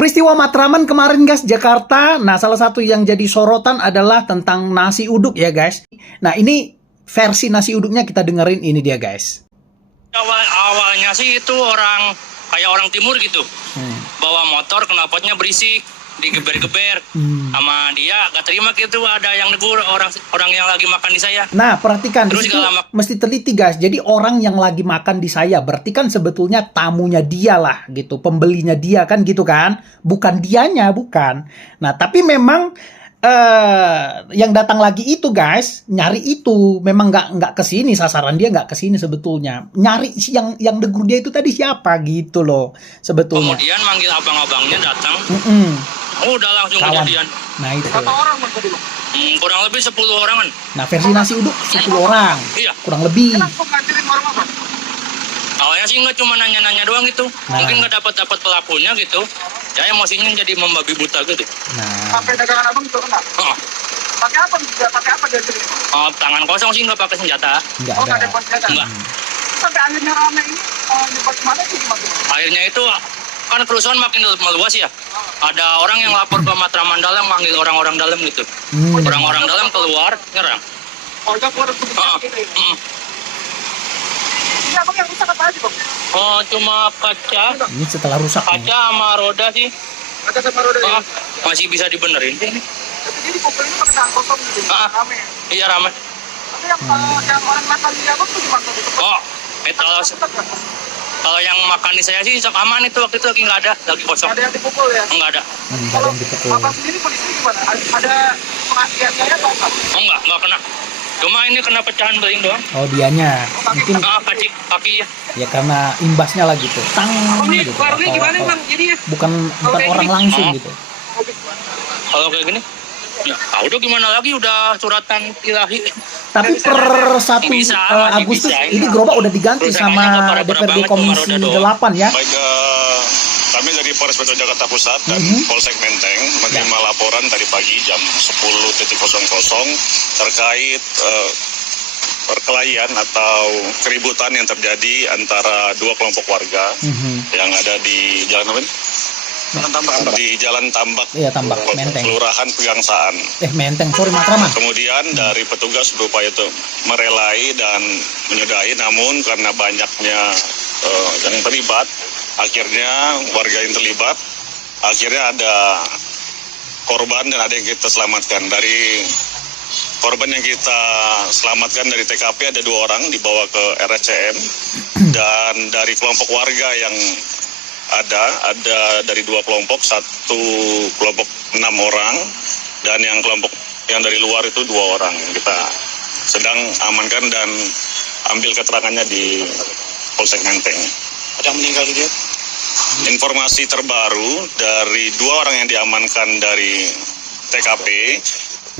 Peristiwa Matraman kemarin guys, Jakarta. Nah, salah satu yang jadi sorotan adalah tentang nasi uduk ya guys. Nah, ini versi nasi uduknya kita dengerin, ini dia guys. Awalnya sih itu kayak orang timur gitu. Bawa motor, knalpotnya berisik, digeber-geber. Sama dia gak terima gitu, ada yang negur orang yang lagi makan di saya. Nah, perhatikan, Terus di situ mesti teliti guys. Jadi orang yang lagi makan di saya, berarti kan sebetulnya tamunya dia lah gitu, pembelinya dia kan gitu kan, bukan dianya, bukan. Nah, tapi memang yang datang lagi itu guys, nyari itu memang nggak kesini, sasaran dia nggak kesini sebetulnya. Nyari yang negur dia itu tadi siapa gitu loh sebetulnya. Kemudian manggil abang-abangnya datang. Udah langsung Kawan. kejadian. Nah itu. Berapa orang Bang tadi Bang? Kurang lebih 10 orangan. Nah versi nasi uduk 10 orang. Iya. Kurang lebih. Kenapa ngajarin orang apa? Awalnya sih nggak cuma nanya-nanya doang gitu. Nah. Mungkin nggak dapat pelakunya gitu. Ya emosinya jadi membabi buta gitu. Nah. Sampai dagangan abang juga kena. Oh, Pakai apa? Pakai apa dia jadi? tangan kosong sih nggak pakai senjata. Nggak Oh, nggak ada ada. senjata. Enggak. Sampai akhirnya rame ini nyebar kemana sih gimana? Akhirnya itu kan kerusuhan makin meluas ya. Ada orang yang lapor ke Matraman Dalam, manggil orang-orang dalam gitu. Orang-orang dalam keluar nyerang. Warga keluar untuk gitu ya. Ini abang yang rusak apa aja Bang? Oh, cuma kaca Ini setelah rusak nih. sama roda sih. Ada sama roda ya? Masih bisa dibenerin. Tapi jadi pukul ini pakai tangan kosong gitu. Rame. Iya ramai. Tapi yang orang makan di abang tuh gimana tuh? Oh, kalau yang makan di saya sih aman, itu waktu itu lagi nggak ada, lagi kosong. Ada yang dipukul ya? Nggak ada. Nggak ada yang dipukul. Abang sendiri kondisinya gimana? Ada pengakiannya atau apa? Oh nggak kena. Cuma ini kena pecahan beling doang. Oh dianya. Mungkin Kaki ya. ya karena imbasnya lah gitu. Tang Ini gitu. barunya Atau- gimana atau Bang? Jadi ya? bukan orang langsung Oh. gitu. Kalau kayak gini, ya udah gimana lagi, udah suratan ilahi. Tapi per 1 Bisa, masih Agustus bisa. ini gerobak udah diganti Kerusakannya sama nggak parah-parah DPRD banget, cuma Komisi roda doang. 8 ya. Baik, kami dari Polres Metro Jakarta Pusat dan Polsek Menteng menerima laporan tadi pagi jam 10.00 terkait perkelahian atau keributan yang terjadi antara dua kelompok warga yang ada di Jalan apa ini? Di Jalan Tambak, Iya, Tambak, Menteng. Kelurahan Pegangsaan. Menteng, sorry Matraman. Kemudian dari petugas berupaya itu merelai dan menyudahi, namun karena banyaknya yang terlibat, akhirnya warga yang terlibat, akhirnya ada korban dan ada yang kita selamatkan. Dari korban yang kita selamatkan dari TKP ada 2 orang dibawa ke RSCM, dan dari kelompok warga yang ada dari 2 kelompok, 1 kelompok 6 orang, dan yang kelompok yang dari luar itu 2 orang yang kita sedang amankan dan ambil keterangannya di Polsek Menteng. Ada yang meninggal dia? Informasi terbaru dari 2 orang yang diamankan dari TKP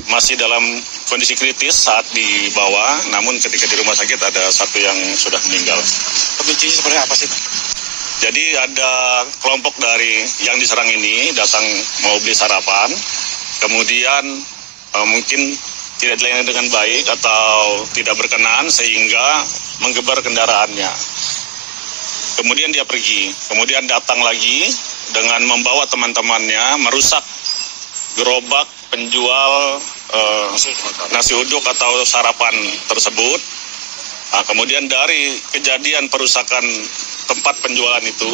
masih dalam kondisi kritis saat dibawa, namun ketika di rumah sakit ada 1 yang sudah meninggal. Pemicunya sebenarnya apa sih? Jadi ada kelompok dari yang diserang ini datang mau beli sarapan, kemudian mungkin tidak dilayani dengan baik atau tidak berkenan sehingga menggebar kendaraannya. Kemudian dia pergi, kemudian datang lagi dengan membawa teman-temannya merusak gerobak penjual nasi uduk atau sarapan tersebut. Nah, kemudian dari kejadian perusakan tempat penjualan itu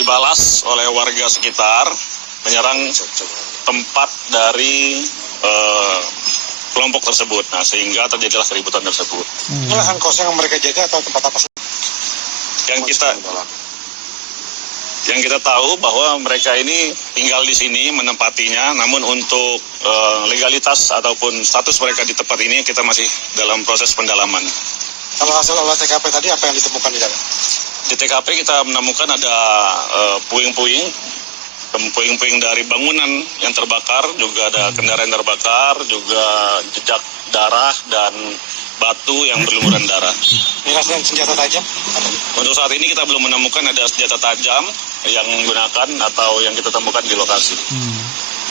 dibalas oleh warga sekitar menyerang tempat dari kelompok tersebut. Nah, sehingga terjadilah keributan tersebut. Ini lahan kosong yang mereka jaga atau tempat apa sih? Yang kita tahu bahwa mereka ini tinggal di sini menempatinya, namun untuk legalitas ataupun status mereka di tempat ini kita masih dalam proses pendalaman. Kalau hasil olah TKP tadi apa yang ditemukan di dalam? Di TKP kita menemukan ada puing-puing dari bangunan yang terbakar, juga ada kendaraan yang terbakar, juga jejak darah dan batu yang berlumuran darah. Miras dan senjata tajam? Untuk saat ini kita belum menemukan ada senjata tajam yang digunakan atau yang kita temukan di lokasi.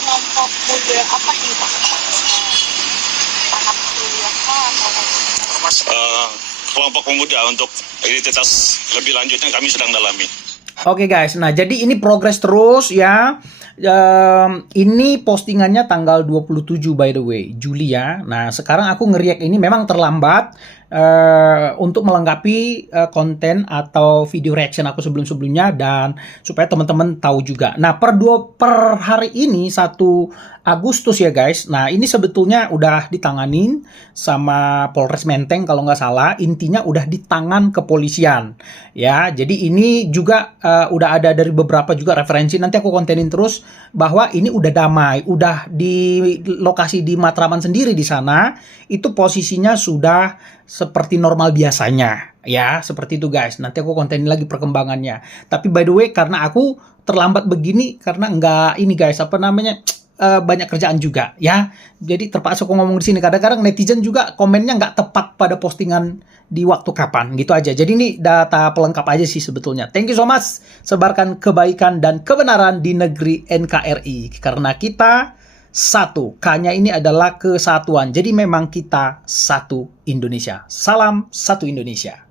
Kelompok muda apa ini Pak? Sangat kuliah atau Kelompok pemuda untuk identitas lebih lanjutnya kami sedang dalami. Oke guys, nah jadi ini progres terus ya. Ini postingannya tanggal 27 by the way, Juli ya. Nah sekarang aku ngeriak ini memang terlambat untuk melengkapi konten atau video reaction aku sebelum-sebelumnya dan supaya teman-teman tahu juga. Nah per hari ini 1 Agustus ya guys. Nah ini sebetulnya udah ditanganin sama Polres Menteng kalau nggak salah. Intinya udah di tangan kepolisian ya. Jadi ini juga udah ada dari beberapa juga referensi. Nanti aku kontenin terus bahwa ini udah damai, udah di lokasi di Matraman sendiri di sana itu posisinya sudah seperti normal biasanya ya, seperti itu guys. Nanti aku kontenin lagi perkembangannya. Tapi by the way karena aku terlambat begini karena nggak ini guys, apa namanya, banyak kerjaan juga ya. Jadi terpaksa aku ngomong di sini. Kadang-kadang netizen juga komennya nggak tepat pada postingan di waktu kapan gitu aja. Jadi ini data pelengkap aja sih sebetulnya. Thank you so much. Sebarkan kebaikan dan kebenaran di negeri NKRI karena kita satu. K-nya ini adalah kesatuan. Jadi memang kita satu Indonesia. Salam satu Indonesia.